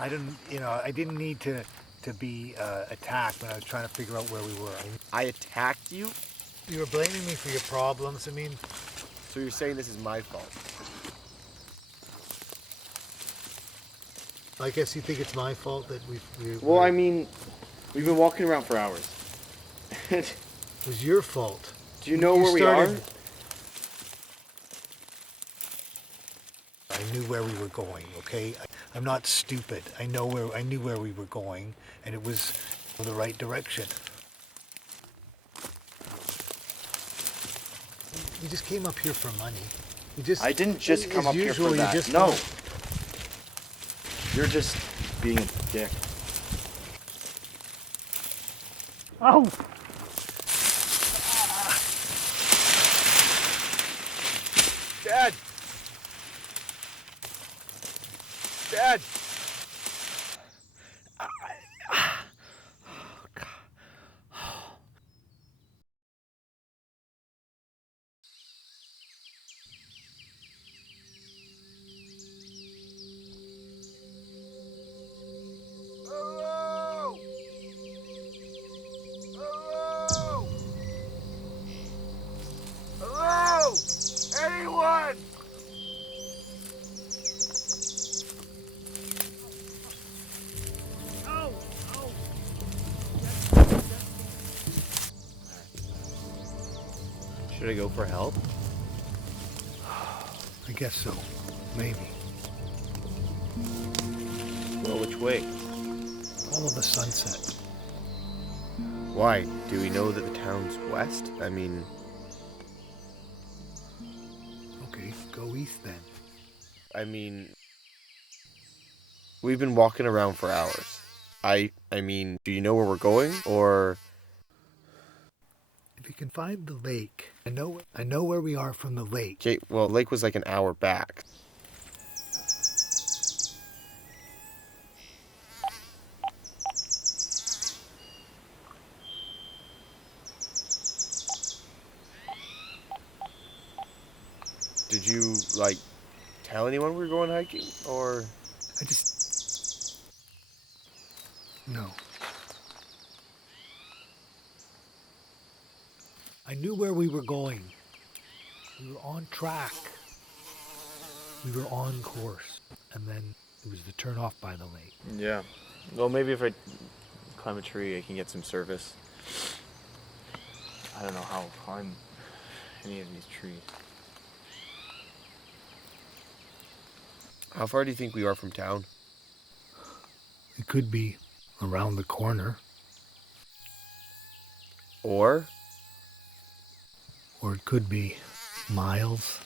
I didn't need to be attacked when I was trying to figure out where we were. I attacked you? You were blaming me for your problems. I mean, So you're saying this is my fault? I guess you think it's my fault that Well, I mean, we've been walking around for hours. It was your fault. Do you know where we are? I knew where we were going, okay? I'm not stupid. I knew where we were going, and it was the right direction. You just came up here for money. I didn't just come up here for that. No. You're just being a dick. Oh! Dad! Dad! Hello! Hello! Hello! Anyone! Oh! Oh! Should I go for help? I guess so. Maybe. Well, which way? Follow the sunset. Why? Do we know that the town's west? I mean... Okay, go east then. We've been walking around for hours. I mean, do you know where we're going, or... If you can find the lake, I know where we are from the lake. Okay, well, lake was like an hour back. Did you, like, tell anyone we were going hiking, or... No. I knew where we were going. We were on track. We were on course. And then it was the turn off by the lake. Yeah. Well, maybe if I climb a tree, I can get some service. I don't know how I'll climb any of these trees. How far do you think we are from town? It could be around the corner. Or Or it could be miles.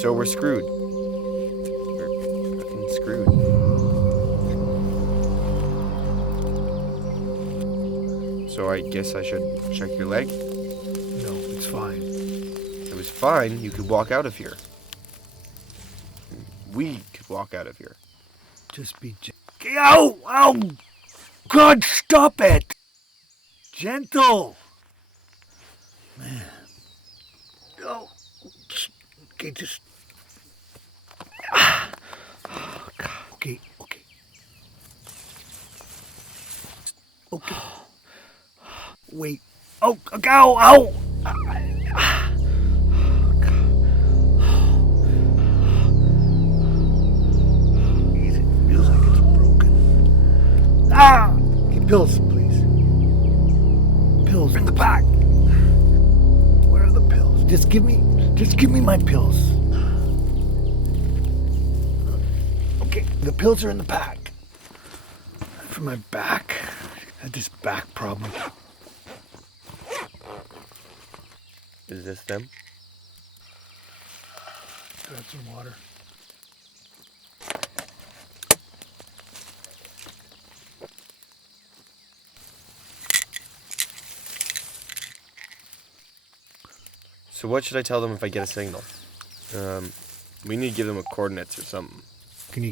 So we're screwed. We're fucking screwed. So I guess I should check your leg? No, it's fine. It was fine. You could walk out of here. We could walk out of here. Just be Ow! Ow! God, stop it! Gentle! Man. Oh. Okay, just... Oh, God. Okay. Okay. Wait. Oh, ow! Ow! Ah! Okay, pills, please. Pills in the back. Where are the pills? Just give me my pills. Okay, the pills are in the back. For my back. I had this back problem. Is this them? Grab some water. So what should I tell them if I get a signal? We need to give them a coordinates or something. Can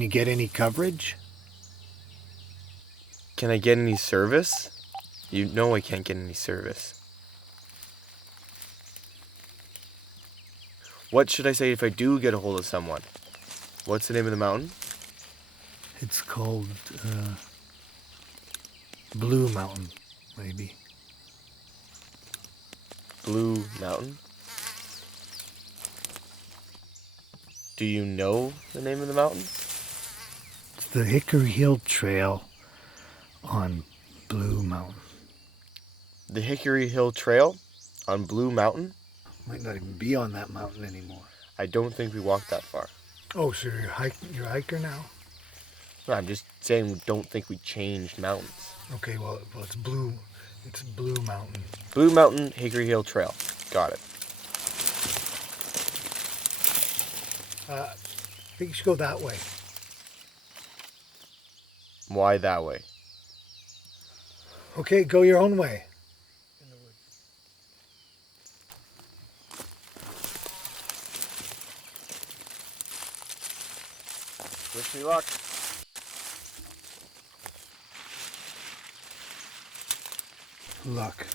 you get any coverage? Can I get any service? You know I can't get any service. What should I say if I do get a hold of someone? What's the name of the mountain? It's called Blue Mountain, maybe. Blue Mountain? Do you know the name of the mountain? It's the Hickory Hill Trail on Blue Mountain. The Hickory Hill Trail on Blue Mountain? Might not even be on that mountain anymore. I don't think we walked that far. Oh, so you're a hiker now? No, I'm just saying we don't think we changed mountains. Okay, well it's Blue. It's Blue Mountain. Blue Mountain, Hickory Hill Trail. Got it. I think you should go that way. Why that way? Okay, go your own way. Wish me luck. Luck.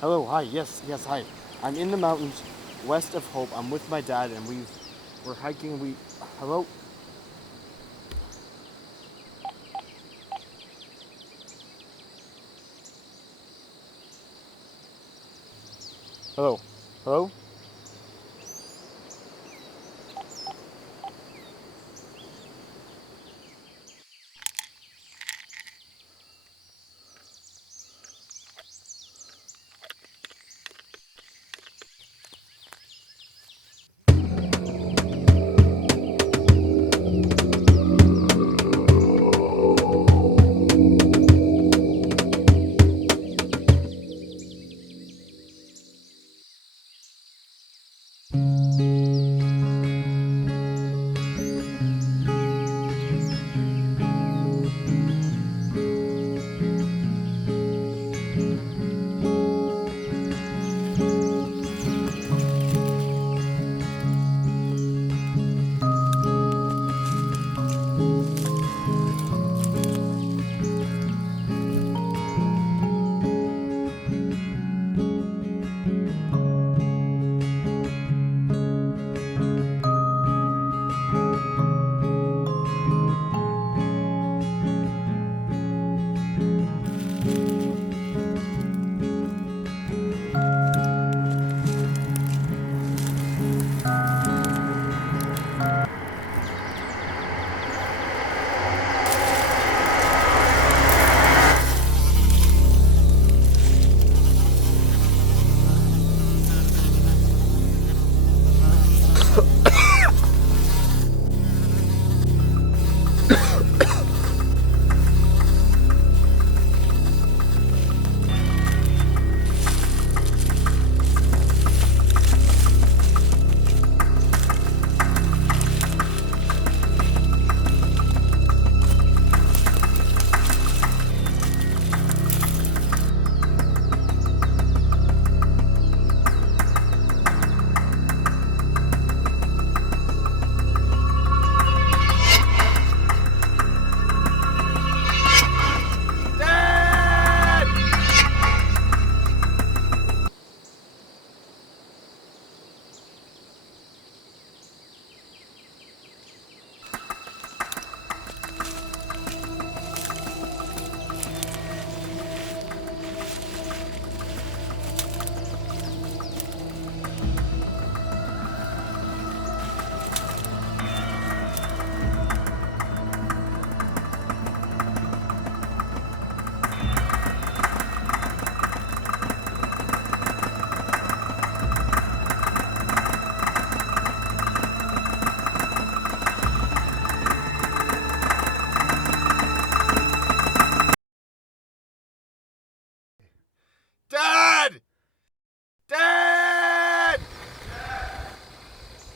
Hello, hi, yes, hi. I'm in the mountains west of Hope. I'm with my dad and we're hiking. Hello? Hello? Hello?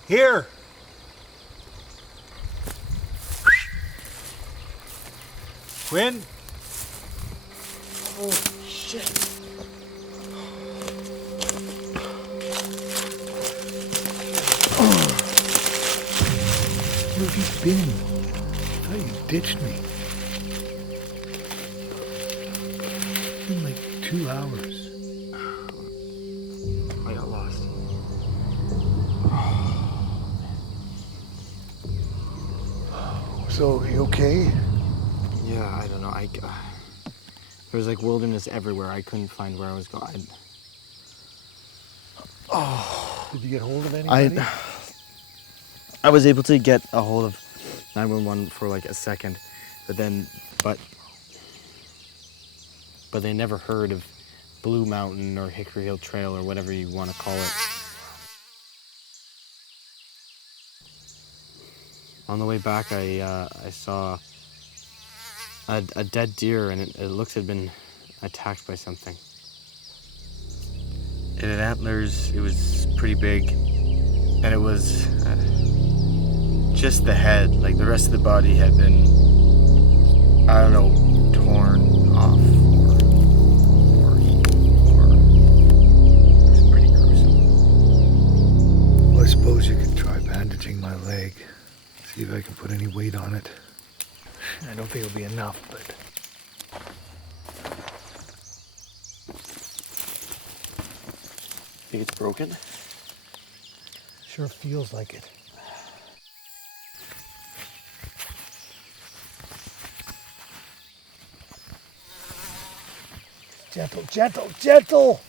Here! Quinn? Oh, shit. Where have you been? I thought you ditched me. It's been like 2 hours. I got lost. So, you okay? Yeah, I don't know. There was like wilderness everywhere. I couldn't find where I was going. Did you get hold of anybody? I was able to get a hold of 911 for like a second, but they never heard of Blue Mountain or Hickory Hill Trail or whatever you want to call it. On the way back, I saw a dead deer, and it looks had been attacked by something. It had antlers, it was pretty big, and it was just the head. Like the rest of the body had been, I don't know, torn off or eaten, or it was pretty gruesome. Well, I suppose you could try bandaging my leg. See if I can put any weight on it. I don't think it'll be enough, but... Think it's broken? Sure feels like it. Gentle, gentle, gentle!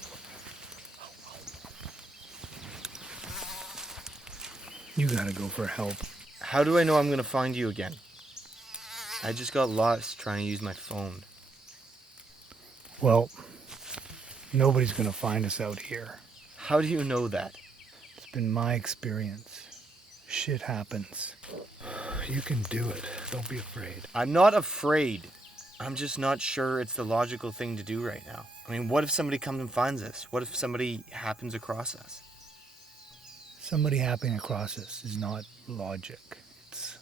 You gotta go for help. How do I know I'm gonna find you again? I just got lost trying to use my phone. Well, nobody's gonna find us out here. How do you know that? It's been my experience. Shit happens. You can do it. Don't be afraid. I'm not afraid. I'm just not sure it's the logical thing to do right now. I mean, what if somebody comes and finds us? What if somebody happens across us? Somebody happening across us is not logic. It's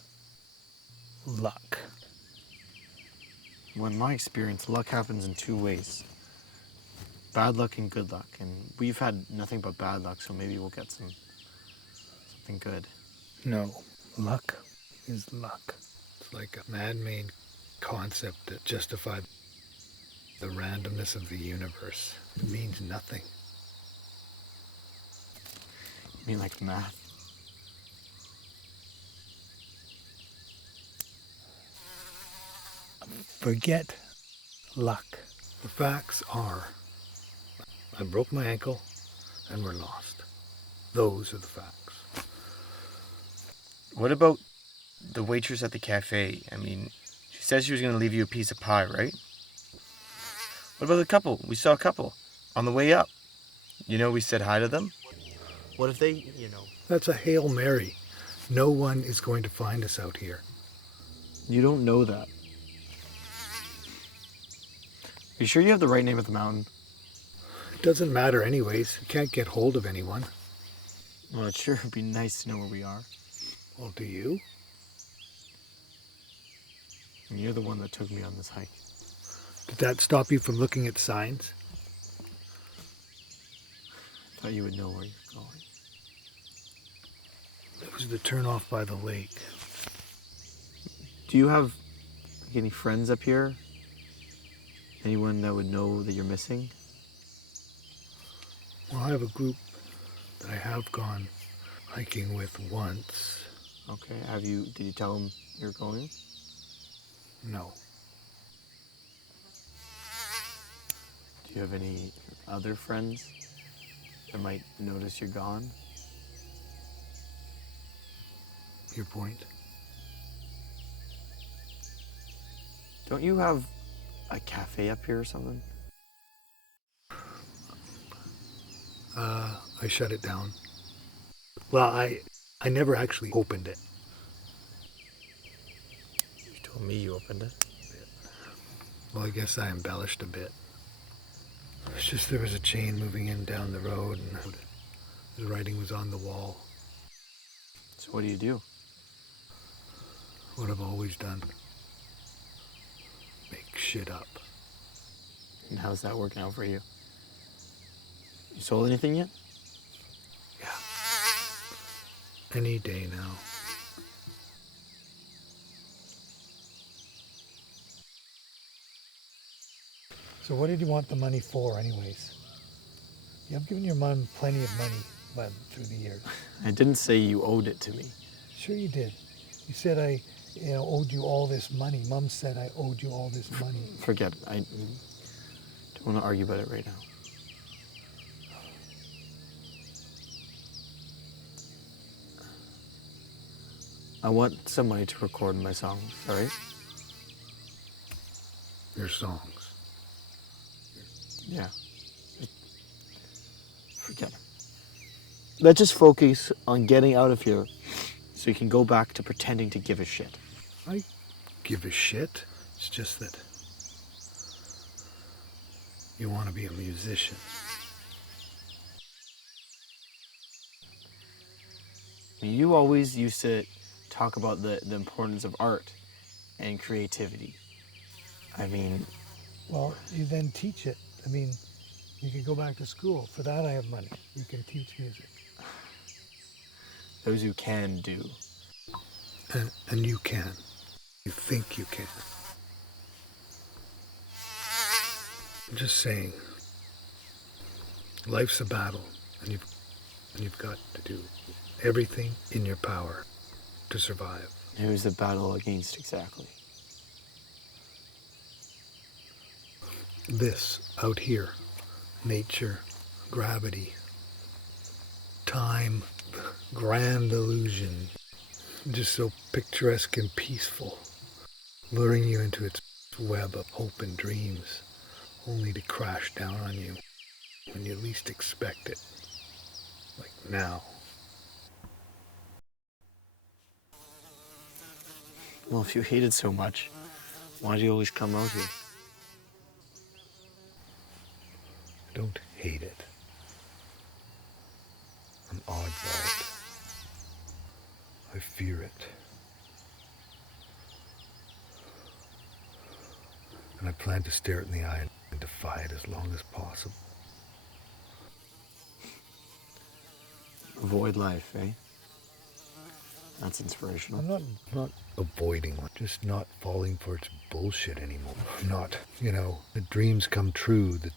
luck. Well, in my experience, luck happens in two ways. Bad luck and good luck. And we've had nothing but bad luck, so maybe we'll get something good. No, luck is luck. It's like a man-made concept that justifies the randomness of the universe. It means nothing. You mean like math? Forget luck. The facts are, I broke my ankle and we're lost. Those are the facts. What about the waitress at the cafe? I mean, she said she was going to leave you a piece of pie, right? What about the couple? We saw a couple on the way up. You know, we said hi to them. What if they, That's a Hail Mary. No one is going to find us out here. You don't know that. Are you sure you have the right name of the mountain? It doesn't matter anyways. You can't get hold of anyone. Well, it sure would be nice to know where we are. Well, do you? And you're the one that took me on this hike. Did that stop you from looking at signs? I thought you would know where you're going. It was the turnoff by the lake. Do you have any friends up here? Anyone that would know that you're missing? Well, I have a group that I have gone hiking with once. Okay, did you tell them you're going? No. Do you have any other friends that might notice you're gone? Your point? Don't you have a cafe up here or something? I shut it down. Well, I never actually opened it. You told me you opened it. Well, I guess I embellished a bit. It's just there was a chain moving in down the road and the writing was on the wall. So what do you do? What I've always done. Make shit up. And how's that working out for you? You sold anything yet? Yeah. Any day now. So what did you want the money for anyways? You have given your mom plenty of money through the years. I didn't say you owed it to me. Sure you did. You said I owed you all this money. Mom said I owed you all this money. Forget it. I don't want to argue about it right now. I want some money to record my songs, all right? Your songs. Yeah. Forget it. Let's just focus on getting out of here so you can go back to pretending to give a shit. I give a shit. It's just that you want to be a musician. You always used to talk about the importance of art and creativity. I mean, Well, you then teach it. I mean, you can go back to school. For that I have money. You can teach music. those who can do. And you can. You think you can. I'm just saying, life's a battle, and you've got to do everything in your power to survive. Who's the battle against exactly? This out here, nature, gravity, time, grand illusion, just so picturesque and peaceful, luring you into its web of hope and dreams, only to crash down on you when you least expect it, like now. Well, if you hate it so much, why do you always come out here? I don't hate it. I'm awed by it. I fear it. And I plan to stare it in the eye and defy it as long as possible. Avoid life, eh? That's inspirational. I'm not avoiding it, just not falling for its bullshit anymore. Not, the dreams come true, that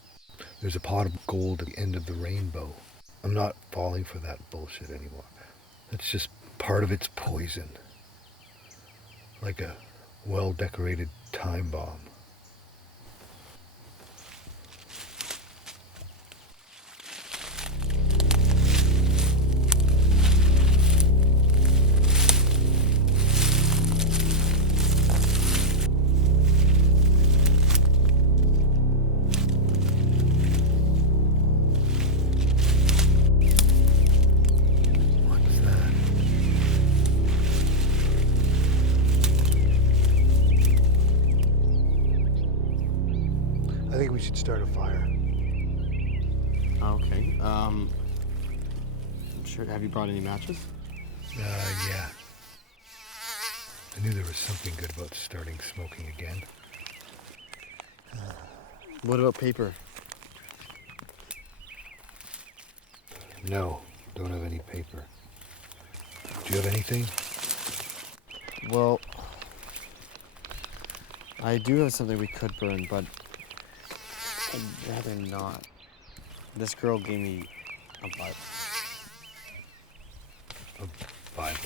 there's a pot of gold at the end of the rainbow. I'm not falling for that bullshit anymore. That's just part of its poison. Like a well-decorated time bomb. What's that? I think we should start a fire. Okay. I'm sure. Have you brought any matches? Yeah. I knew there was something good about starting smoking again. What about paper? No, don't have any paper. Do you have anything? Well, I do have something we could burn, but I'd rather not. This girl gave me a Bible. A Bible.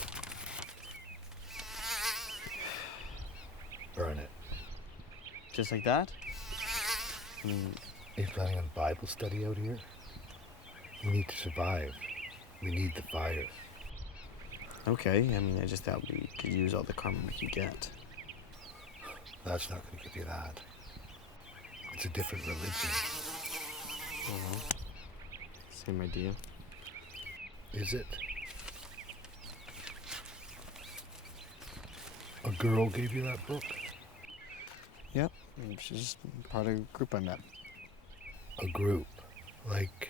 Burn it. Just like that? I mean, Are you planning on Bible study out here? We need to survive. We need the fire. okay. I mean, I just thought we could use all the karma we could get. That's not going to give you that. It's a different religion. Same idea. Is it? A girl gave you that book? Yep. She's just part of a group I met. A group? Like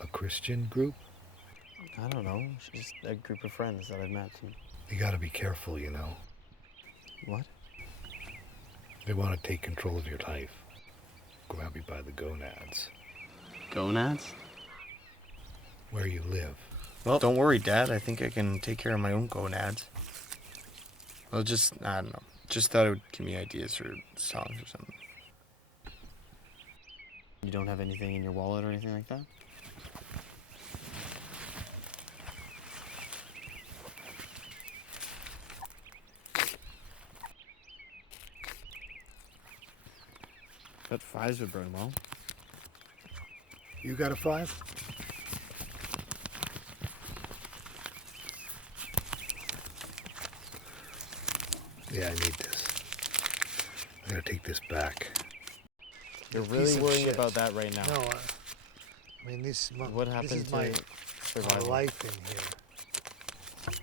a Christian group? I don't know. Just a group of friends that I've met. You gotta be careful, you know. What? They want to take control of your life. Grab you by the gonads. Gonads? Where you live. Well, don't worry, Dad. I think I can take care of my own gonads. Well, I don't know. Just thought it would give me ideas for songs or something. You don't have anything in your wallet or anything like that? But fives would burn well. You got a 5? Yeah, I need this. I gotta take this back. You're Piece really of worrying shit. about that right now. No, I mean What happened this is to my survival? life in here.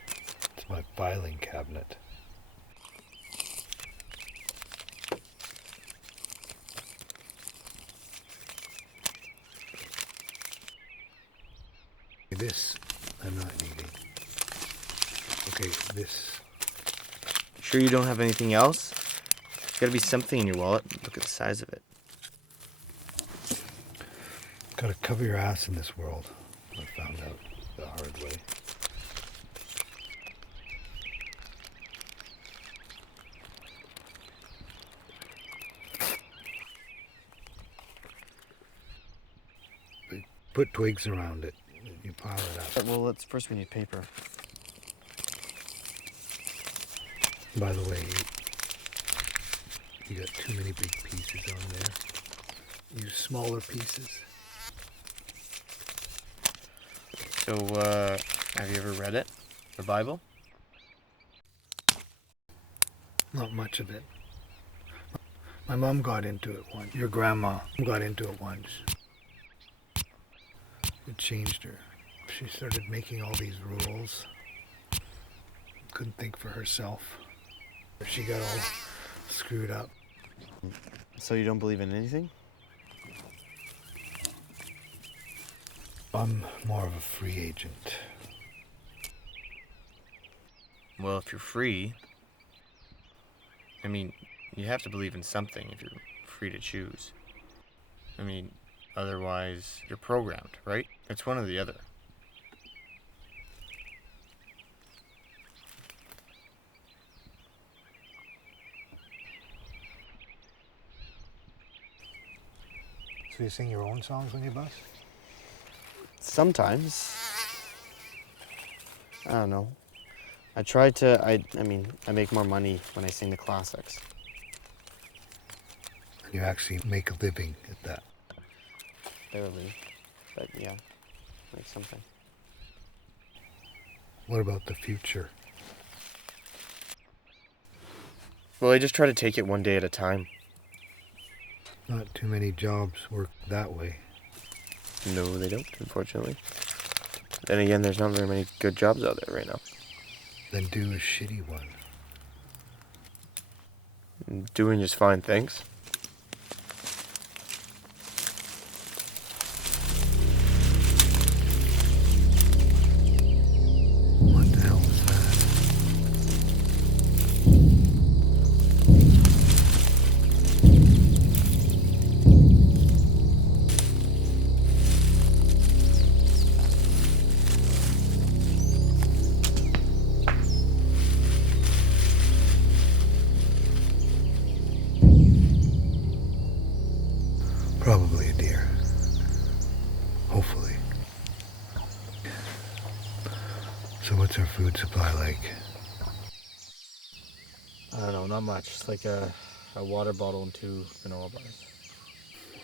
It's my filing cabinet. This I'm not needing. Okay, this. Sure you don't have anything else? There's gotta be something in your wallet. Look at the size of it. Gotta cover your ass in this world. I found out the hard way. Put twigs around it. You pile it up. Well, first we need paper. By the way, you got too many big pieces on there. Use smaller pieces. So, have you ever read it? The Bible? Not much of it. My mom got into it once. Your grandma got into it once. It changed her. She started making all these rules. Couldn't think for herself. She got all screwed up. So you don't believe in anything? I'm more of a free agent. Well, if you're free, I mean, you have to believe in something if you're free to choose. I mean, otherwise, you're programmed, right? It's one or the other. So you sing your own songs when you bus? Sometimes. I don't know. I try to, I mean, I make more money when I sing the classics. You actually make a living at that. Barely. But yeah, like something. What about the future? Well, I just try to take it one day at a time. Not too many jobs work that way. No, they don't, unfortunately. Then again, there's not very many good jobs out there right now. Then do a shitty one. I'm doing just fine, thanks. What the hell is that? Probably a deer. Hopefully. So what's our food supply like? I don't know, not much. It's like a water bottle and 2 granola bars.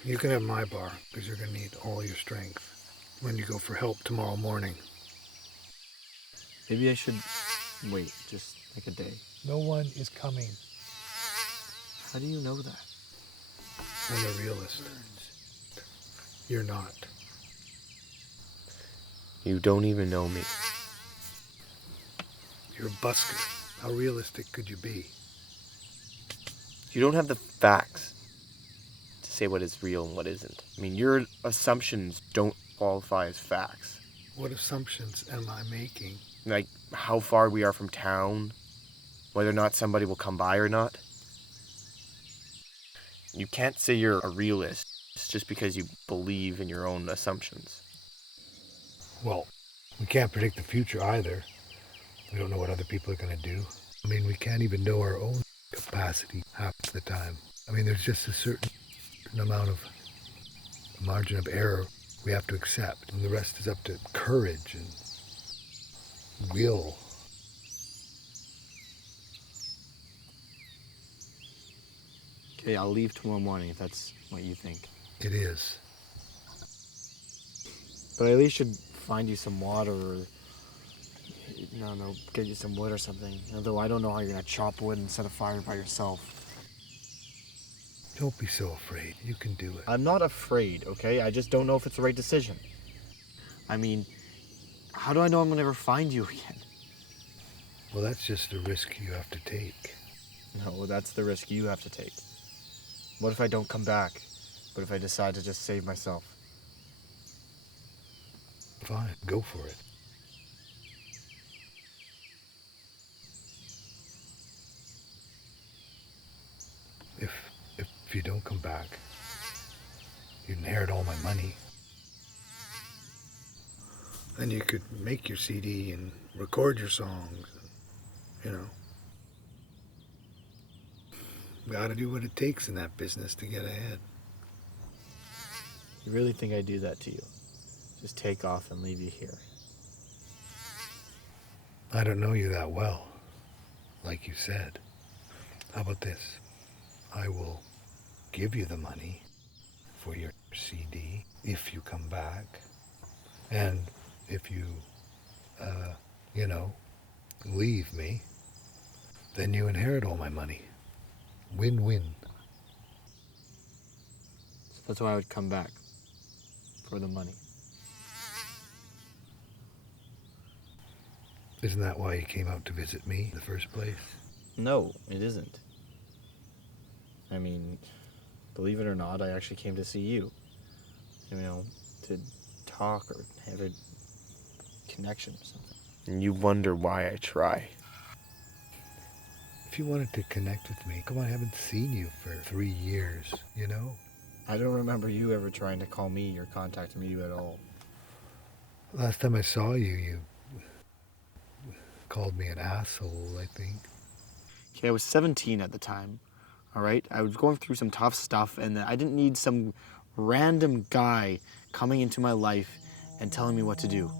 You can have my bar, because you're going to need all your strength when you go for help tomorrow morning. Maybe I should wait just like a day. No one is coming. How do you know that? I'm a realist. You're not. You don't even know me. You're a busker. How realistic could you be? You don't have the facts to say what is real and what isn't. I mean, your assumptions don't qualify as facts. What assumptions am I making? Like how far we are from town, whether or not somebody will come by or not. You can't say you're a realist just because you believe in your own assumptions. Well, we can't predict the future either. We don't know what other people are going to do. I mean, we can't even know our own capacity half the time. I mean, there's just a certain amount of margin of error we have to accept, and the rest is up to courage and will. Okay, I'll leave tomorrow morning if that's what you think. It is. But I at least should find you some water or, no, get you some wood or something. Although I don't know how you're gonna chop wood and set a fire by yourself. Don't be so afraid. You can do it. I'm not afraid, okay? I just don't know if it's the right decision. I mean, how do I know I'm gonna ever find you again? Well, that's just a risk you have to take. No, that's the risk you have to take. What if I don't come back? What if I decide to just save myself? Fine, go for it. If you don't come back, you inherit all my money. Then you could make your CD and record your songs. You know. We gotta do what it takes in that business to get ahead. You really think I'd do that to you? Just take off and leave you here? I don't know you that well, like you said. How about this? I will give you the money for your CD if you come back. And if you, leave me, then you inherit all my money. Win-win. So that's why I would come back. For the money. Isn't that why you came out to visit me in the first place? No, it isn't. I mean, believe it or not, I actually came to see you. To talk or have a connection or something. And you wonder why I try. If you wanted to connect with me, come on, I haven't seen you for 3 years, you know? I don't remember you ever trying to call me or contact me at all. Last time I saw you, you called me an asshole, I think. Okay, I was 17 at the time, all right? I was going through some tough stuff, and I didn't need some random guy coming into my life and telling me what to do.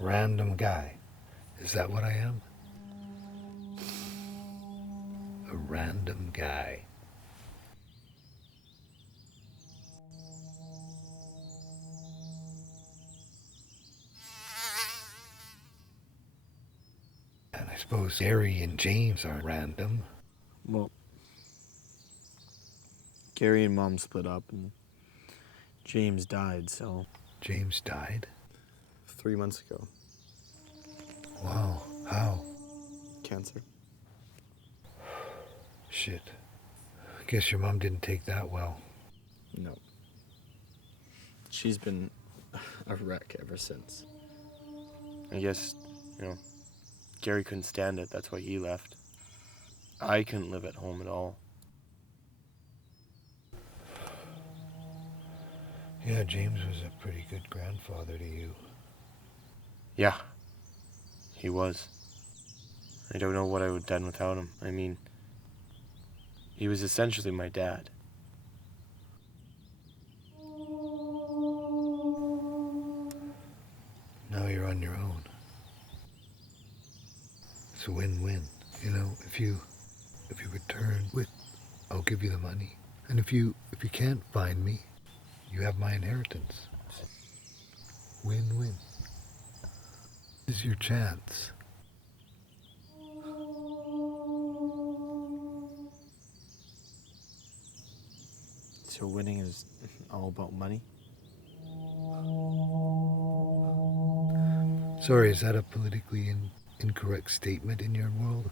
Random guy. Is that what I am? A random guy. And I suppose Gary and James aren't random. Well, Gary and Mom split up, and James died, so... James died? 3 months ago. Wow, how? Cancer. Shit. I guess your mom didn't take that well. No. She's been a wreck ever since. I guess, Gary couldn't stand it. That's why he left. I couldn't live at home at all. Yeah, James was a pretty good grandfather to you. Yeah, he was. I don't know what I would have done without him. I mean, he was essentially my dad. Now you're on your own. It's a win-win. If you return with, I'll give you the money. And if you can't find me, you have my inheritance. Win-win. This is your chance. So winning is all about money? Sorry, is that a politically incorrect statement in your world?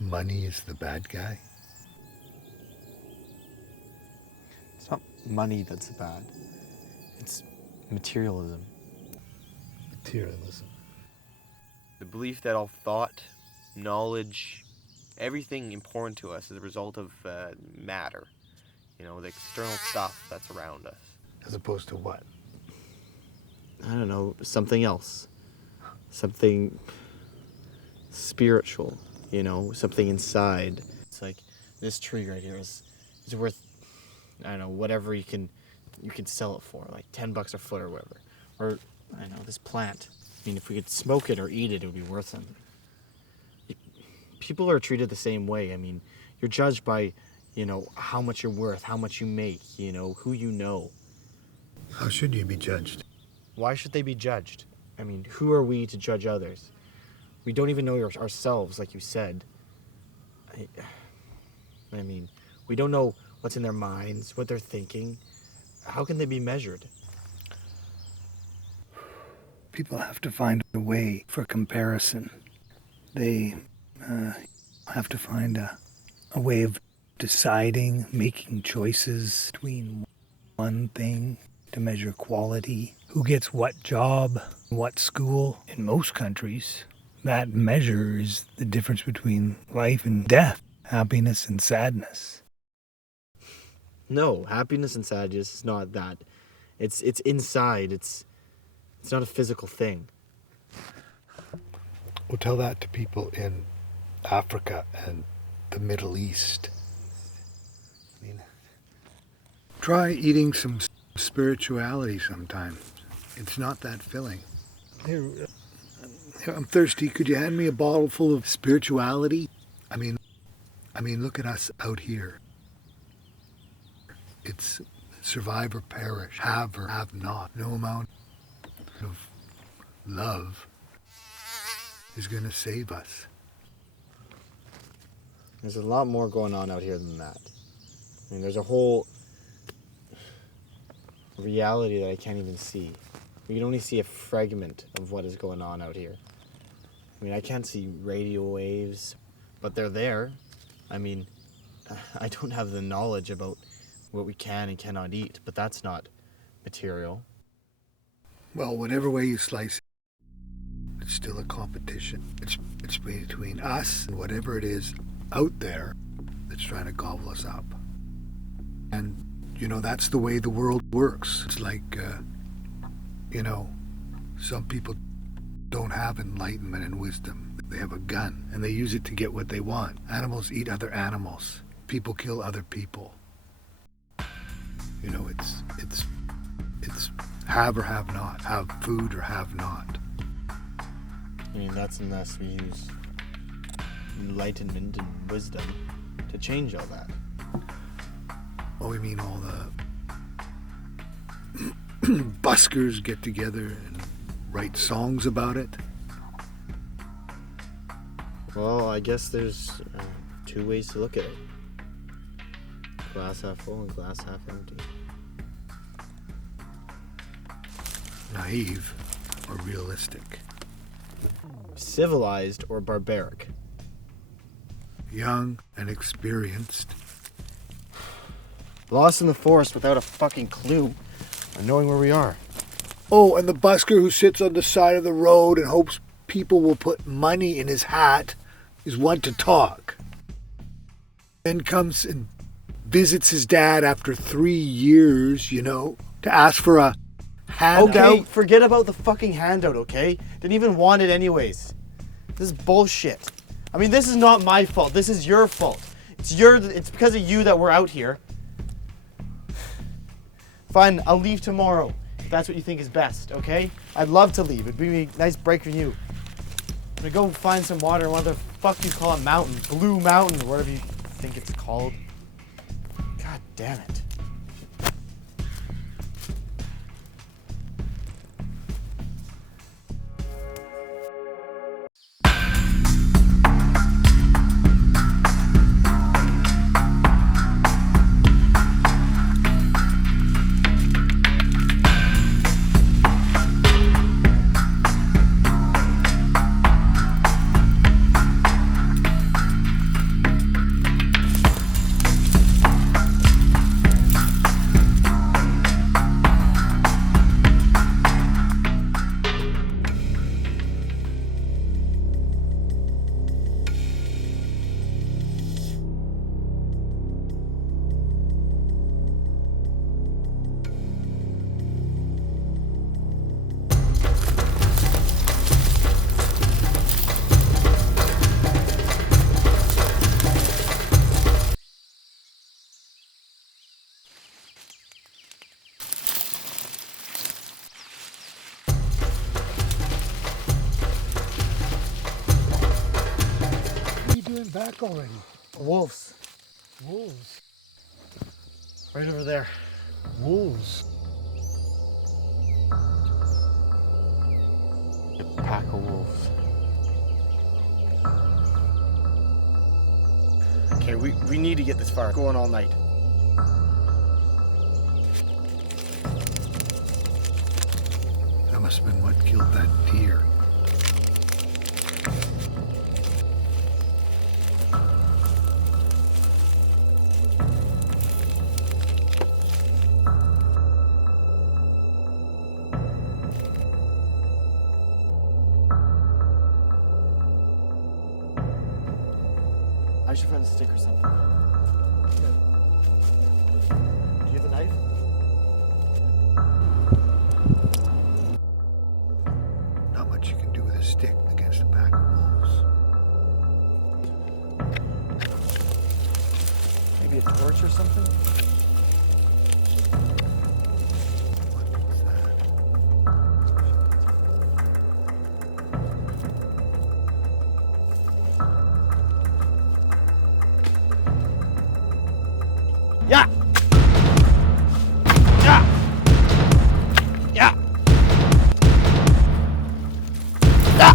Money is the bad guy? It's not money that's bad. It's materialism. Materialism. The belief that all thought, knowledge, everything important to us is a result of matter. You know, the external stuff that's around us. As opposed to what? I don't know, something else. Something spiritual, you know, something inside. It's like this tree right here is worth, I don't know, whatever you can sell it for, like $10 a foot or whatever. Or, I don't know, this plant. I mean, if we could smoke it or eat it, it would be worth something. People are treated the same way. I mean, you're judged by, you know, how much you're worth, how much you make, you know, who you know. How should you be judged? Why should they be judged? I mean, who are we to judge others? We don't even know ourselves, like you said. I mean, we don't know what's in their minds, what they're thinking. How can they be measured? People have to find a way for comparison. They have to find a way of deciding, making choices between one thing to measure quality. Who gets what job, what school? In most countries, that measure is the difference between life and death, happiness and sadness. No, happiness and sadness is not that. It's inside. It's not a physical thing. We'll tell that to people in Africa and the Middle East. I mean, try eating some spirituality sometime. It's not that filling. Here, I'm thirsty. Could you hand me a bottle full of spirituality? I mean, look at us out here. It's survive or perish, have or have not. No amount of love is going to save us. There's a lot more going on out here than that. I mean, there's a whole reality that I can't even see. We can only see a fragment of what is going on out here. I mean, I can't see radio waves, but they're there. I mean, I don't have the knowledge about what we can and cannot eat, but that's not material. Well, whatever way you slice it, it's still a competition. It's between us and whatever it is out there that's trying to gobble us up. And, you know, that's the way the world works. It's like, you know, some people don't have enlightenment and wisdom. They have a gun, and they use it to get what they want. Animals eat other animals. People kill other people. You know, it's have or have not. Have food or have not. I mean, that's unless we use enlightenment and wisdom to change all that. Oh, we mean all the buskers get together and write songs about it? Well, I guess there's two ways to look at it. Glass half full and glass half empty. Naive or realistic? Civilized or barbaric? Young and experienced? Lost in the forest without a fucking clue or knowing where we are. Oh, and the busker who sits on the side of the road and hopes people will put money in his hat is one to talk. Then comes and visits his dad after 3 years, you know, to ask for a handout. Okay, forget about the fucking handout, okay? Didn't even want it anyways. This is bullshit. I mean, this is not my fault. This is your fault. It's because of you that we're out here. Fine, I'll leave tomorrow if that's what you think is best, okay? I'd love to leave. It'd be a nice break from you. I'm gonna go find some water in what the fuck you call a mountain. Blue Mountain, or whatever you think it's called. God damn it. back already. Wolves. Wolves. Right over there. Wolves. A pack of wolves. Okay, we need to get this fire going all night. That must have been what killed that deer. I should find a stick or something. Do you have a knife? Not much you can do with a stick against a pack of wolves. Maybe a torch or something? What's that? Yeah! Yeah! Yeah! Yeah!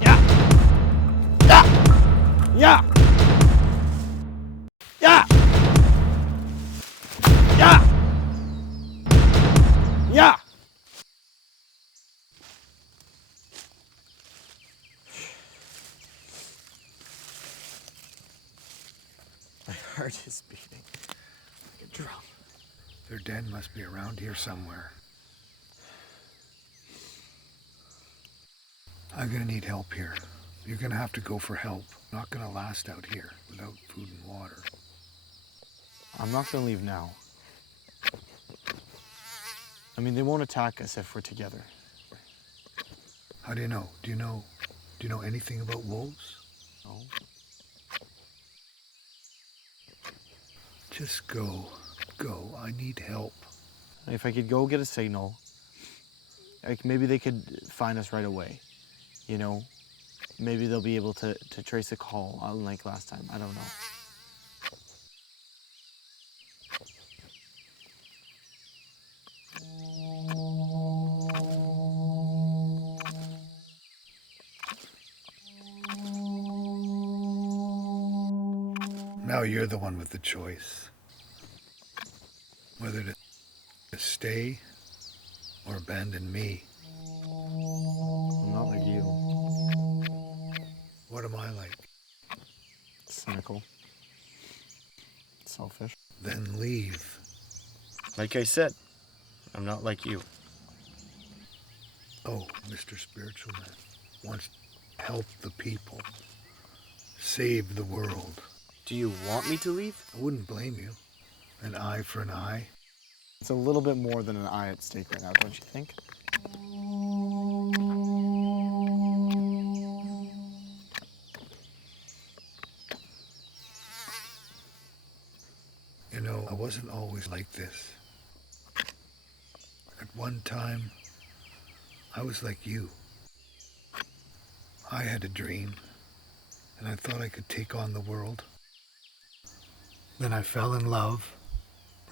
Yeah! Yeah! Yeah! Yeah! Yeah! My heart is beating like a drum. Their den must be around here somewhere. I'm gonna need help here. You're gonna have to go for help. Not gonna last out here without food and water. I'm not gonna leave now. I mean, they won't attack us if we're together. How do you know? Do you know anything about wolves? No? Just go. Go. I need help. If I could go get a signal, like maybe they could find us right away. You know, maybe they'll be able to trace a call, unlike last time. I don't know. Now you're the one with the choice. Whether to stay or abandon me. I'm not like you. What am I like? Cynical. Selfish. Then leave. Like I said, I'm not like you. Oh, Mr. Spiritual Man wants to help the people. Save the world. Do you want me to leave? I wouldn't blame you. An eye for an eye. It's a little bit more than an eye at stake right now, don't you think? You know, I wasn't always like this. At one time, I was like you. I had a dream, and I thought I could take on the world. Then I fell in love.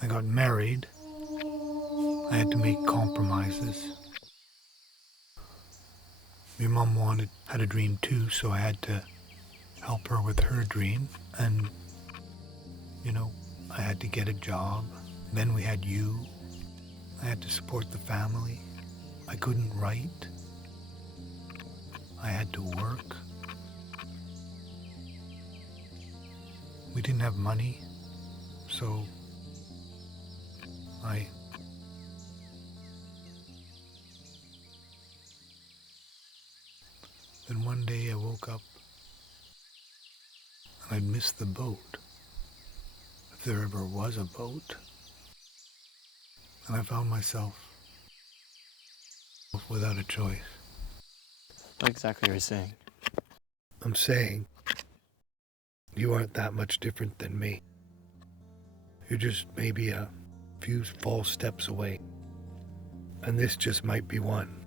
I got married. I had to make compromises. My mom had a dream too, so I had to help her with her dream. And, you know, I had to get a job. Then we had you. I had to support the family. I couldn't write. I had to work. We didn't have money, so Then one day I woke up and I'd missed the boat, if there ever was a boat. And I found myself without a choice. What exactly are you saying? I'm saying you aren't that much different than me. You're just maybe a few false steps away. And this just might be one.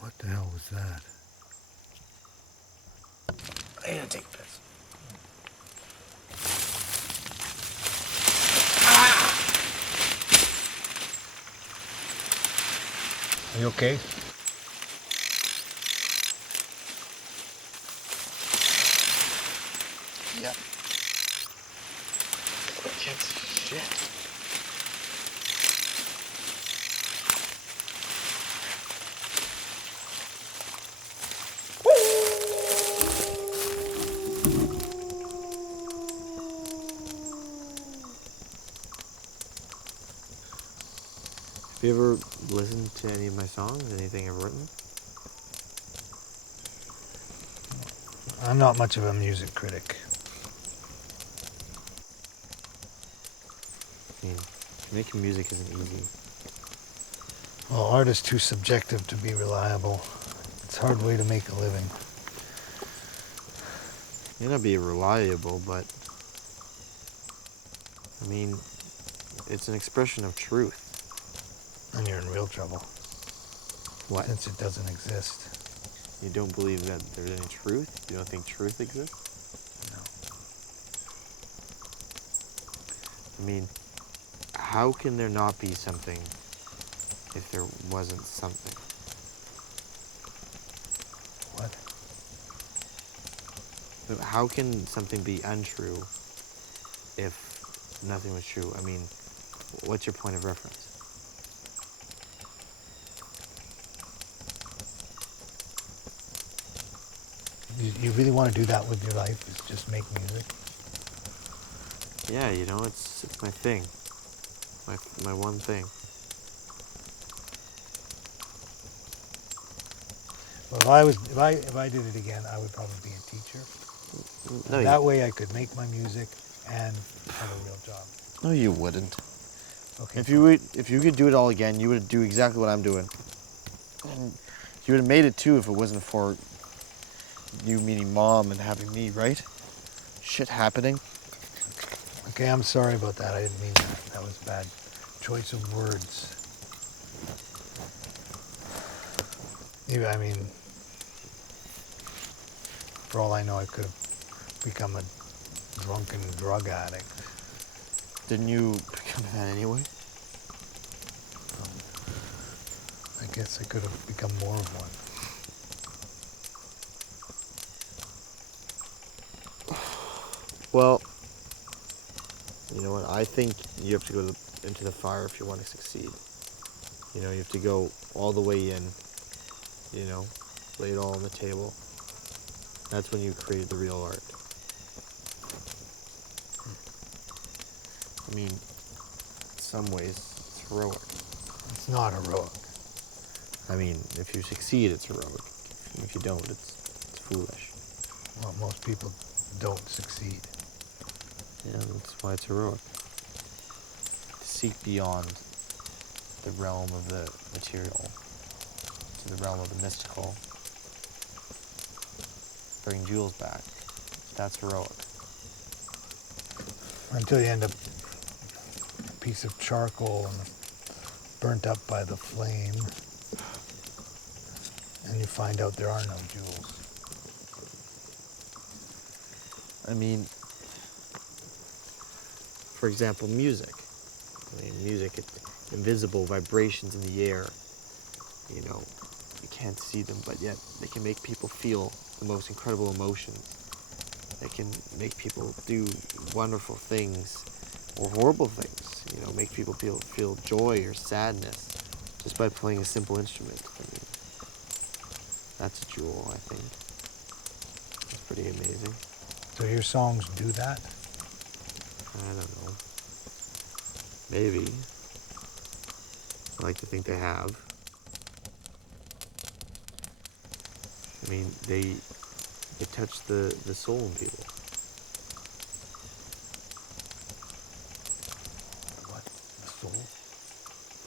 What the hell was that? I need to take this. Are you okay? Yep. I can't see shit. Have you ever listened to any of my songs? Anything I've written? I'm not much of a music critic. I mean, making music isn't easy. Well, art is too subjective to be reliable. It's a hard way to make a living. May not be reliable, but I mean, it's an expression of truth. And you're in real trouble. What? Since it doesn't exist. You don't believe that there's any truth? You don't think truth exists? No. I mean, how can there not be something if there wasn't something? What? How can something be untrue if nothing was true? I mean, what's your point of reference? You really want to do that with your life? Is just make music? Yeah, you know, it's my thing. My one thing. Well, if I did it again, I would probably be a teacher. No, That way I could make my music and have a real job. No, you wouldn't. Okay. If you could do it all again, you would do exactly what I'm doing. And you would have made it too if it wasn't for you meeting Mom and having me, right? Shit happening. Okay, I'm sorry about that. I didn't mean that. That was bad choice of words. I mean, for all I know, I could have become a drunken drug addict. Didn't you become that anyway? I guess I could have become more of one. Well, you know what? I think you have to go into the fire if you want to succeed. You know, you have to go all the way in. You know, lay it all on the table. That's when you create the real art. I mean, in some ways, it's heroic. It's not heroic. I mean, if you succeed, it's heroic. If you don't, it's foolish. Well, most people don't succeed. Yeah, that's why it's heroic. To seek beyond the realm of the material to the realm of the mystical. Bring Jules back. That's heroic. Until you end up a piece of charcoal and burnt up by the flame, and you find out there are no jewels. I mean, for example, music. I mean, music, it's invisible vibrations in the air. You know, you can't see them, but yet they can make people feel the most incredible emotions. They can make people do wonderful things or horrible things. You know, make people feel joy or sadness just by playing a simple instrument. I mean, that's a jewel, I think. It's pretty amazing. So your songs do that? I don't know. Maybe. I like to think they have. I mean, they touch the soul in people.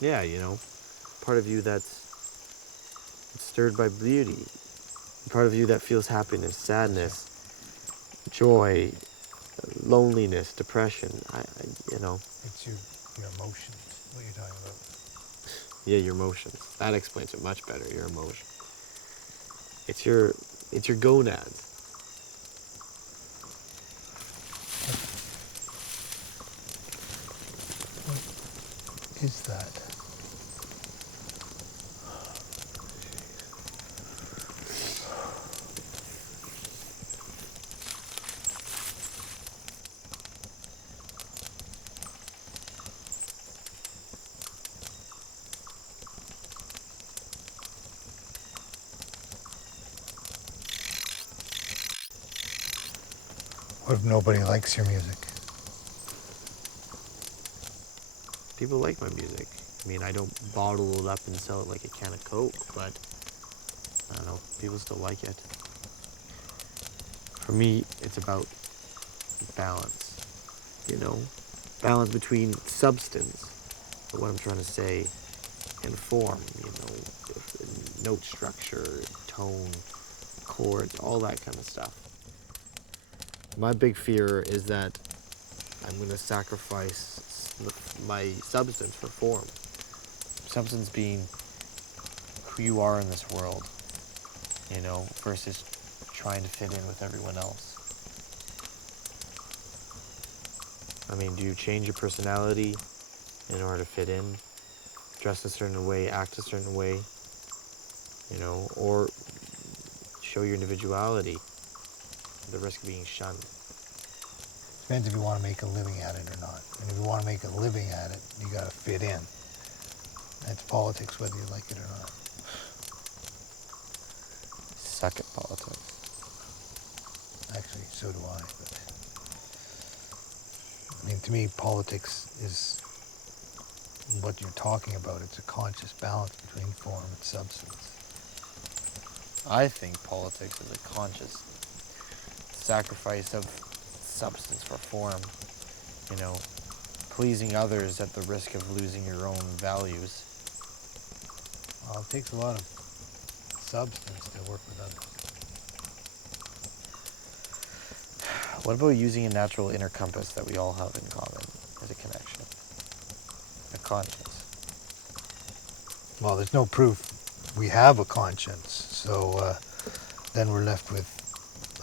Yeah, part of you that's stirred by beauty, part of you that feels happiness, sadness, joy, loneliness, depression. It's your emotions. What you're talking about. Yeah, your emotions. That explains it much better. Your emotion. It's your gonads. What is that? What if nobody likes your music? People like my music. I mean, I don't bottle it up and sell it like a can of Coke, but I don't know, people still like it. For me, it's about balance, balance between substance, what I'm trying to say, and form, note structure, tone, chords, all that kind of stuff. My big fear is that I'm going to sacrifice my substance for form. Substance being who you are in this world, versus trying to fit in with everyone else. I mean, do you change your personality in order to fit in? Dress a certain way, act a certain way, or show your individuality at the risk of being shunned? Depends if you want to make a living at it or not. And if you want to make a living at it, you got to fit in. That's politics, whether you like it or not. Suck at politics. Actually, so do I. But I mean, to me, politics is what you're talking about. It's a conscious balance between form and substance. I think politics is a conscious sacrifice of substance for form, pleasing others at the risk of losing your own values. Well, it takes a lot of substance to work with others. What about using a natural inner compass that we all have in common as a connection? A conscience. Well, there's no proof we have a conscience, so then we're left with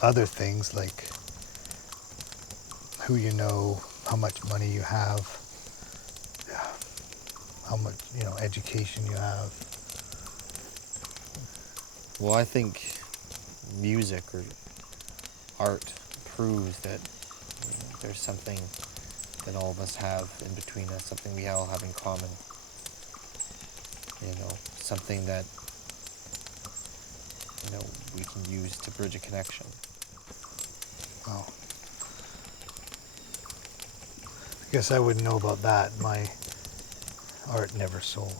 other things like who you know, how much money you have, how much education you have. Well, I think music or art proves that there's something that all of us have in between us, something we all have in common. Something that we can use to bridge a connection. Well, I guess I wouldn't know about that. My art never sold.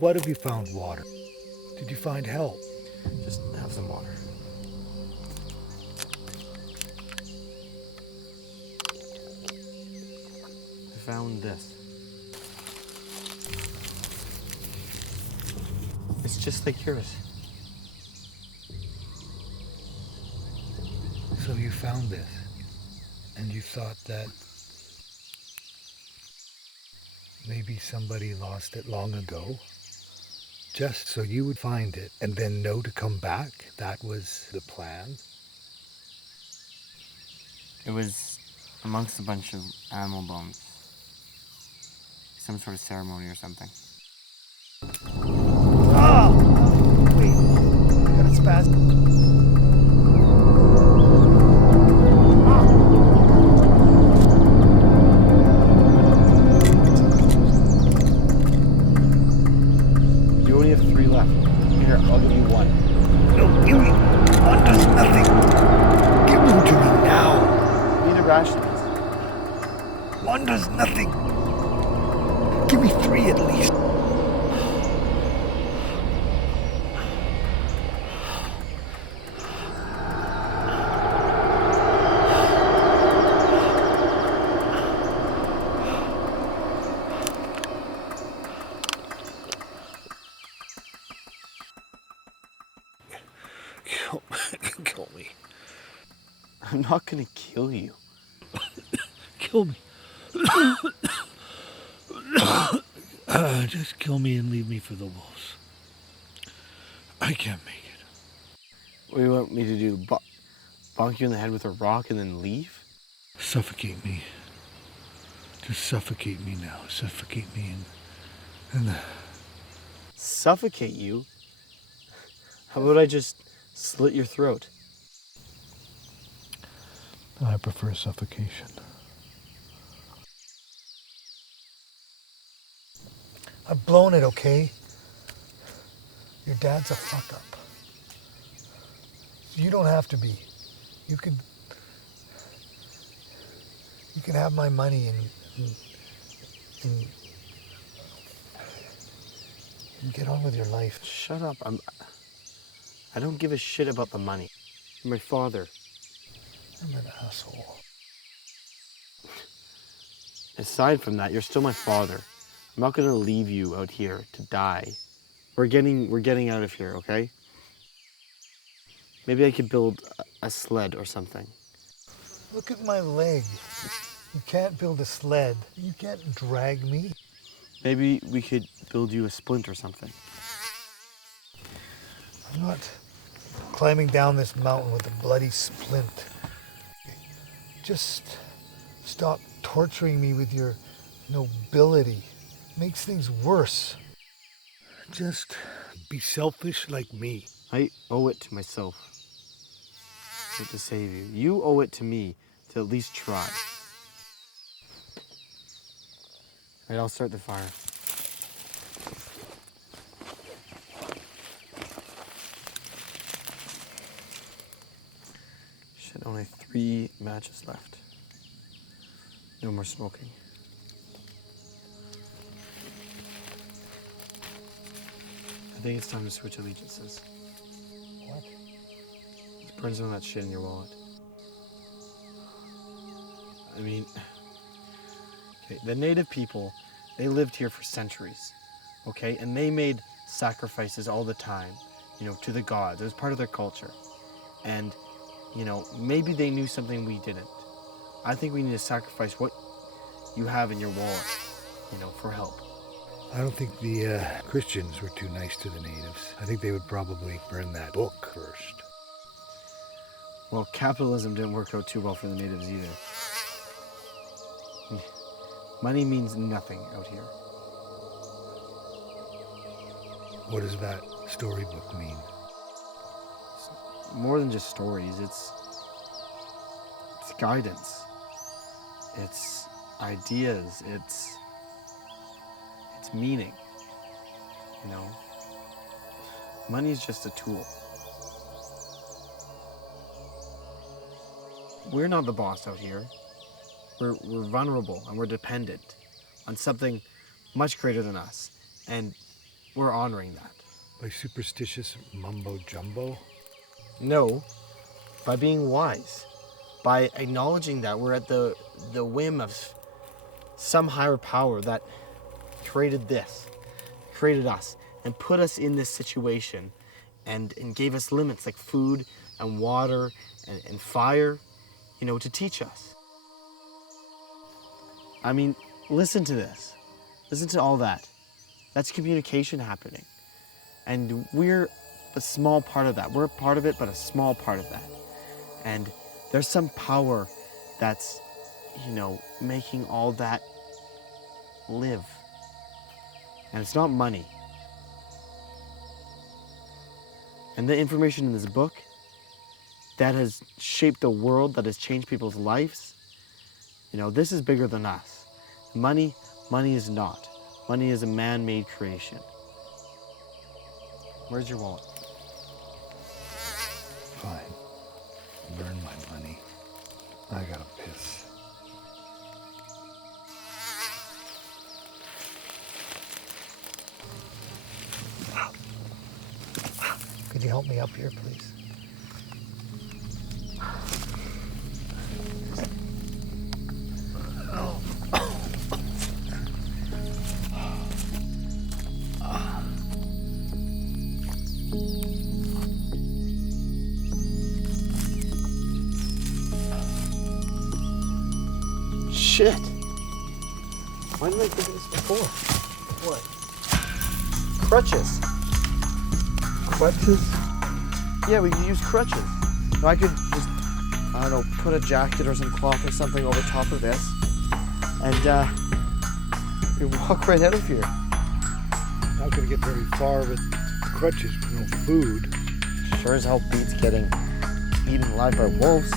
what have you found water? Did you find help? Just have some water. I found this. It's just like yours. So you found this, and you thought that maybe somebody lost it long ago, just so you would find it and then know to come back? That was the plan? It was amongst a bunch of animal bones. Some sort of ceremony or something. Ah! Wait, I got a spasm. You only have 3 left. Here, I'll give you 1. No, give me. One does nothing. Give them to me now. You need to rationalize. One does nothing. Give me 3 at least. Kill me. I'm not gonna kill you. Kill me. Just kill me and leave me for the wolves. I can't make it. What do you want me to do? Bonk you in the head with a rock and then leave? Suffocate me. Just suffocate me now. Suffocate me and Suffocate you? How about I just slit your throat? I prefer suffocation. I've blown it, okay? Your dad's a fuck up. You don't have to be. You can have my money and get on with your life. Shut up. I don't give a shit about the money. You're my father. I'm an asshole. Aside from that, you're still my father. I'm not gonna leave you out here to die. We're getting out of here, okay? Maybe I could build a sled or something. Look at my leg. You can't build a sled. You can't drag me. Maybe we could build you a splint or something. I'm not climbing down this mountain with a bloody splint. Just stop torturing me with your nobility. Makes things worse. Just be selfish like me. I owe it to myself to save you. You owe it to me to at least try. All right, I'll start the fire. Shit, only 3 matches left. No more smoking. I think it's time to switch allegiances. What? Let's burn some of that shit in your wallet. I mean, okay, the native people, they lived here for centuries, okay? And they made sacrifices all the time, to the gods. It was part of their culture. And, maybe they knew something we didn't. I think we need to sacrifice what you have in your wallet, for help. I don't think the Christians were too nice to the natives. I think they would probably burn that book first. Well, capitalism didn't work out too well for the natives either. Money means nothing out here. What does that storybook mean? It's more than just stories. It's guidance. It's ideas. It's meaning. Money's just a tool. We're not the boss out here. We're vulnerable and we're dependent on something much greater than us. And we're honoring that. By superstitious mumbo jumbo? No, by being wise. By acknowledging that we're at the whim of some higher power that created this, created us, and put us in this situation and gave us limits like food and water and fire, to teach us. I mean, listen to this. Listen to all that. That's communication happening. And we're a small part of that. We're a part of it, but a small part of that. And there's some power that's, making all that live. And it's not money. And the information in this book that has shaped the world, that has changed people's lives, this is bigger than us. Money is not. Money is a man-made creation. Where's your wallet? Fine. Burn my money. I gotta piss. Could you help me up here, please? Shit! Why didn't I think of this before? What? Crutches. Crutches? Yeah, we could use crutches. I could just, put a jacket or some cloth or something over top of this, and we walk right out of here. Not gonna get very far with crutches with no food. Sure as hell beats getting eaten alive by wolves.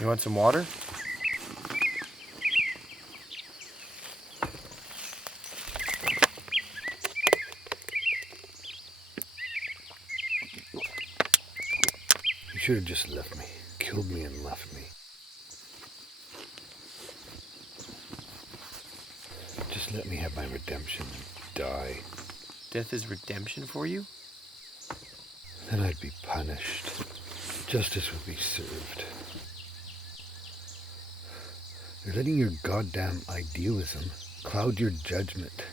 You want some water? You should have just left me. Killed me and left me. Just let me have my redemption and die. Death is redemption for you? Then I'd be punished. Justice would be served. You're letting your goddamn idealism cloud your judgment.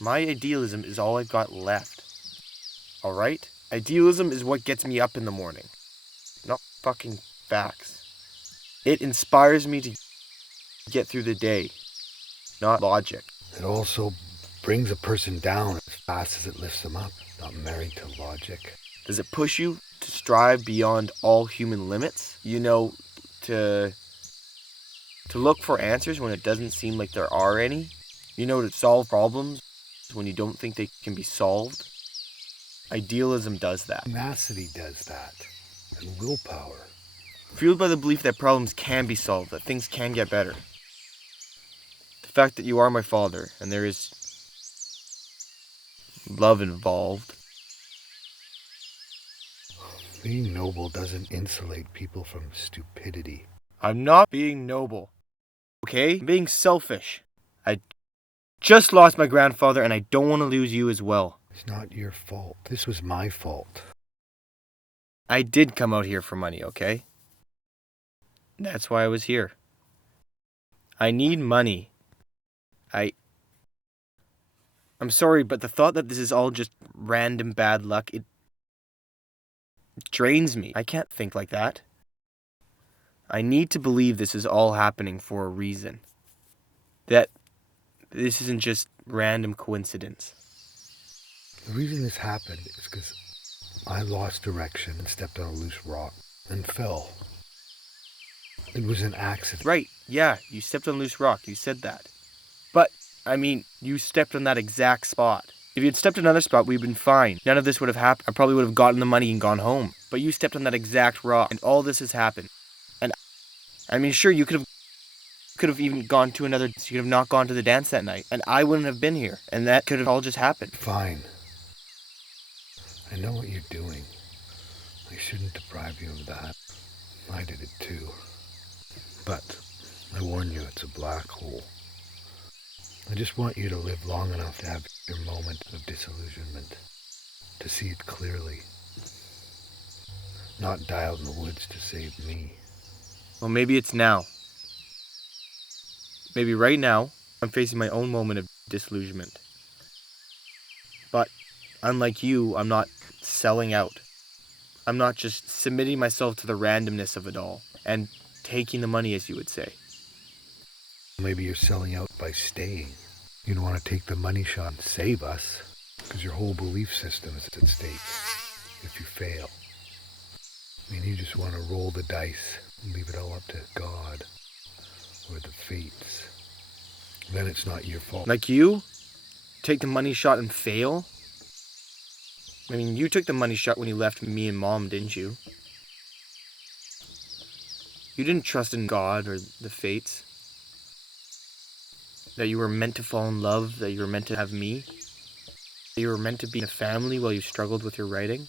My idealism is all I've got left. Alright? Idealism is what gets me up in the morning. Not fucking facts. It inspires me to get through the day. Not logic. It also brings a person down as fast as it lifts them up. Not married to logic. Does it push you to strive beyond all human limits? To look for answers when it doesn't seem like there are any? To solve problems when you don't think they can be solved. Idealism does that. Tenacity does that. And willpower. Fueled by the belief that problems can be solved, that things can get better. The fact that you are my father, and there is love involved. Being noble doesn't insulate people from stupidity. I'm not being noble, okay? I'm being selfish. I just lost my grandfather, and I don't want to lose you as well. It's not your fault. This was my fault. I did come out here for money, okay? That's why I was here. I need money. I'm sorry, but the thought that this is all just random bad luck, it drains me. I can't think like that. I need to believe this is all happening for a reason. That this isn't just random coincidence. The reason this happened is because I lost direction and stepped on a loose rock and fell. It was an accident. Right, yeah, you stepped on a loose rock. You said that. But, I mean, you stepped on that exact spot. If you'd stepped on another spot, we'd been fine. None of this would have happened. I probably would have gotten the money and gone home. But you stepped on that exact rock, and all this has happened. And, I mean, sure, you could have even gone to another... You could have not gone to the dance that night, and I wouldn't have been here. And that could have all just happened. Fine. I know what you're doing. I shouldn't deprive you of that. I did it too. But I warn you, it's a black hole. I just want you to live long enough to have your moment of disillusionment, to see it clearly, not die out in the woods to save me. Well, maybe it's now. Maybe right now, I'm facing my own moment of disillusionment. But, unlike you, I'm not selling out. I'm not just submitting myself to the randomness of it all, and taking the money, as you would say. Maybe you're selling out by staying. You don't want to take the money shot and save us, because your whole belief system is at stake if you fail. I mean, you just want to roll the dice and leave it all up to God or the fates. Then it's not your fault. Like you? Take the money shot and fail? I mean, you took the money shot when you left me and Mom, didn't you? You didn't trust in God or the fates. That you were meant to fall in love, that you were meant to have me. That you were meant to be in a family while you struggled with your writing.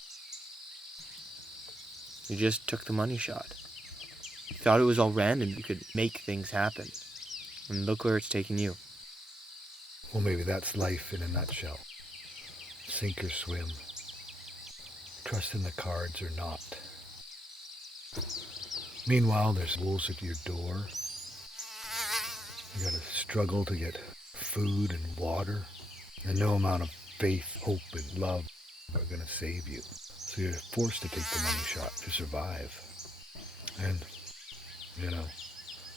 You just took the money shot. You thought it was all random, you could make things happen. And look where it's taken you. Well, maybe that's life in a nutshell. Sink or swim. Trust in the cards or not. Meanwhile, there's wolves at your door. You gotta struggle to get food and water. And no amount of faith, hope, and love are gonna save you. So you're forced to take the money shot to survive. And,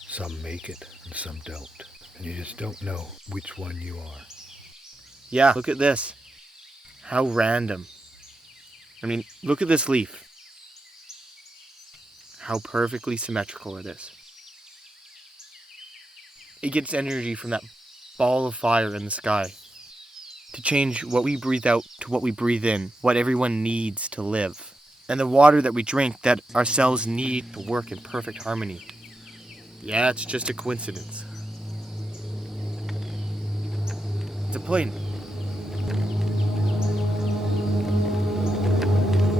some make it and some don't. And you just don't know which one you are. Yeah, look at this. How random. I mean, look at this leaf. How perfectly symmetrical it is. It gets energy from that ball of fire in the sky to change what we breathe out to what we breathe in, what everyone needs to live. And the water that we drink, that our cells need to work in perfect harmony. Yeah, it's just a coincidence. It's a plane.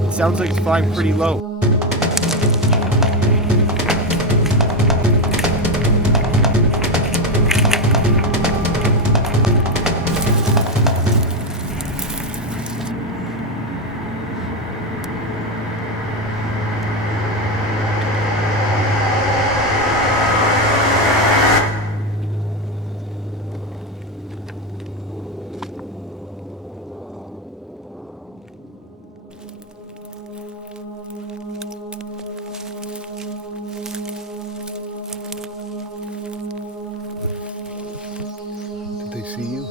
It sounds like it's flying pretty low. Did they see you?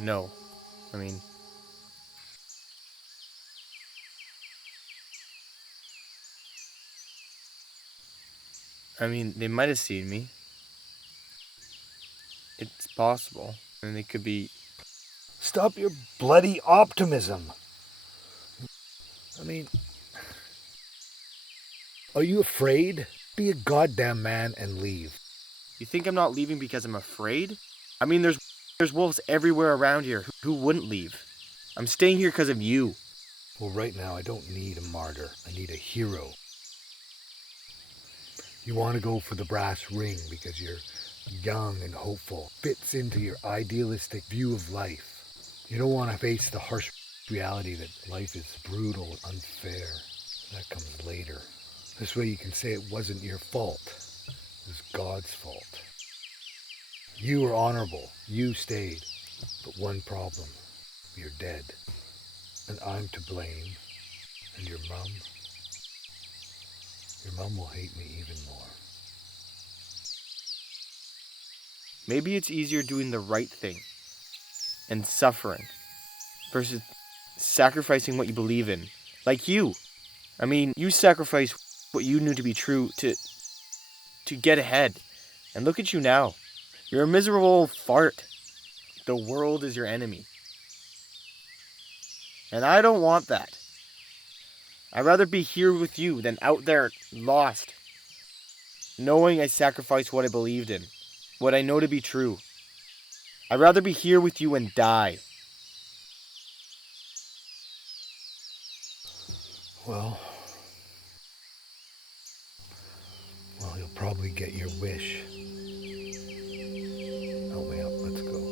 No. I mean... they might have seen me. It's possible. And it could be... Stop your bloody optimism. I mean, are you afraid? Be a goddamn man and leave. You think I'm not leaving because I'm afraid? I mean, there's wolves everywhere around here. Who wouldn't leave? I'm staying here because of you. Well, right now I don't need a martyr. I need a hero. You want to go for the brass ring because you're young and hopeful. Fits into your idealistic view of life. You don't want to face the harsh reality that life is brutal and unfair. That comes later. This way you can say it wasn't your fault. It was God's fault. You were honorable. You stayed. But one problem. You're dead. And I'm to blame. And your mum will hate me even more. Maybe it's easier doing the right thing and suffering versus sacrificing what you believe in. Like you. I mean, you sacrificed what you knew to be true to get ahead. And look at you now. You're a miserable old fart. The world is your enemy. And I don't want that. I'd rather be here with you than out there lost, knowing I sacrificed what I believed in, what I know to be true. I'd rather be here with you and die. Well, you'll probably get your wish. Help me up, let's go.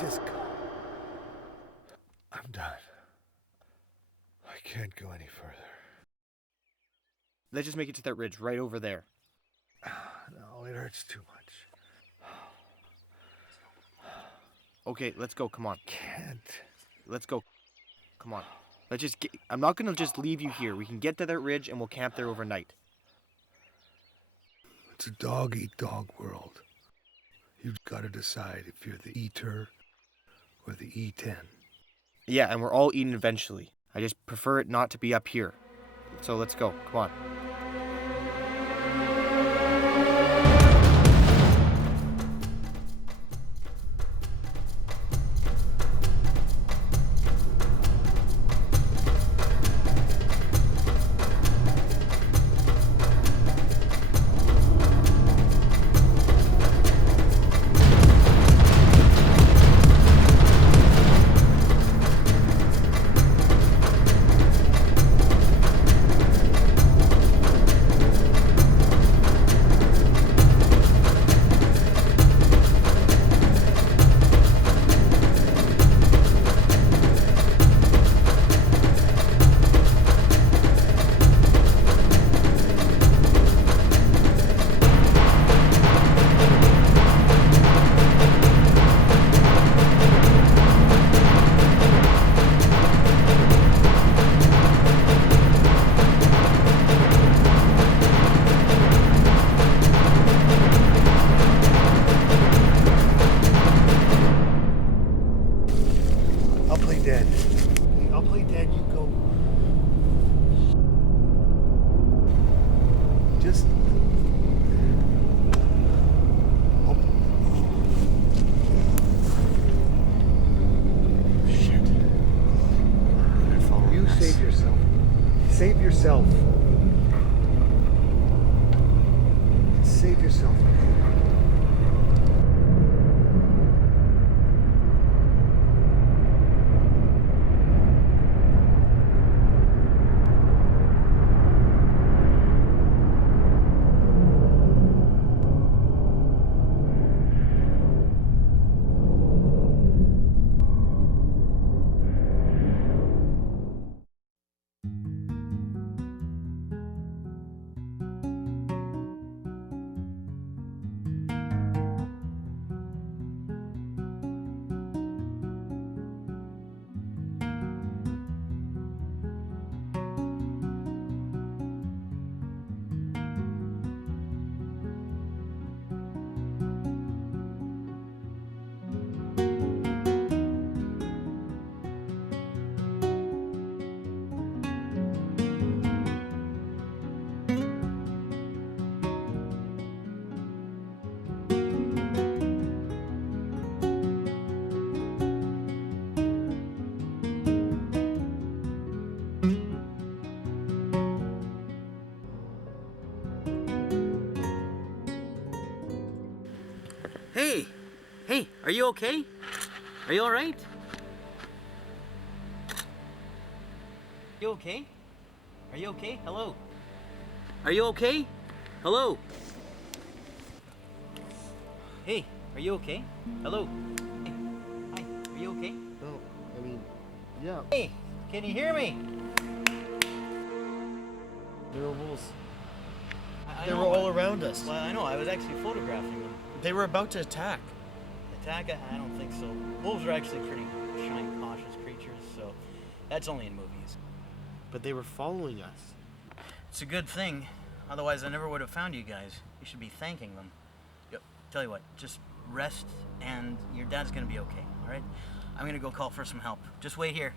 Just go. I'm done. I can't go any further. Let's just make it to that ridge right over there. No, it hurts too much. Okay, let's go. Come on. Can't. Let's go. Come on. Let's just get... I'm not going to just leave you here. We can get to that ridge and we'll camp there overnight. It's a dog-eat-dog world. You've got to decide if you're the eater or the eaten. Yeah, and we're all eating eventually. I just prefer it not to be up here. So let's go. Come on. Just... Oh. Shit. They're following You us. save yourself. Save yourself. Save yourself. Hey! Hey, are you okay? Are you alright? You okay? Are you okay? Hello? Are you okay? Hello? Hey, are you okay? Hello? Hey, hi, are you okay? No, I mean, yeah. Hey, can you hear me? There were wolves. I They know, were all around us. Well, I know, I was actually photographing them. They were about to attack. Attack? I don't think so. Wolves are actually pretty shy and cautious creatures, so that's only in movies. But they were following us. It's a good thing. Otherwise, I never would have found you guys. You should be thanking them. Yep. Tell you what, just rest and your dad's gonna be okay, all right? I'm gonna go call for some help. Just wait here.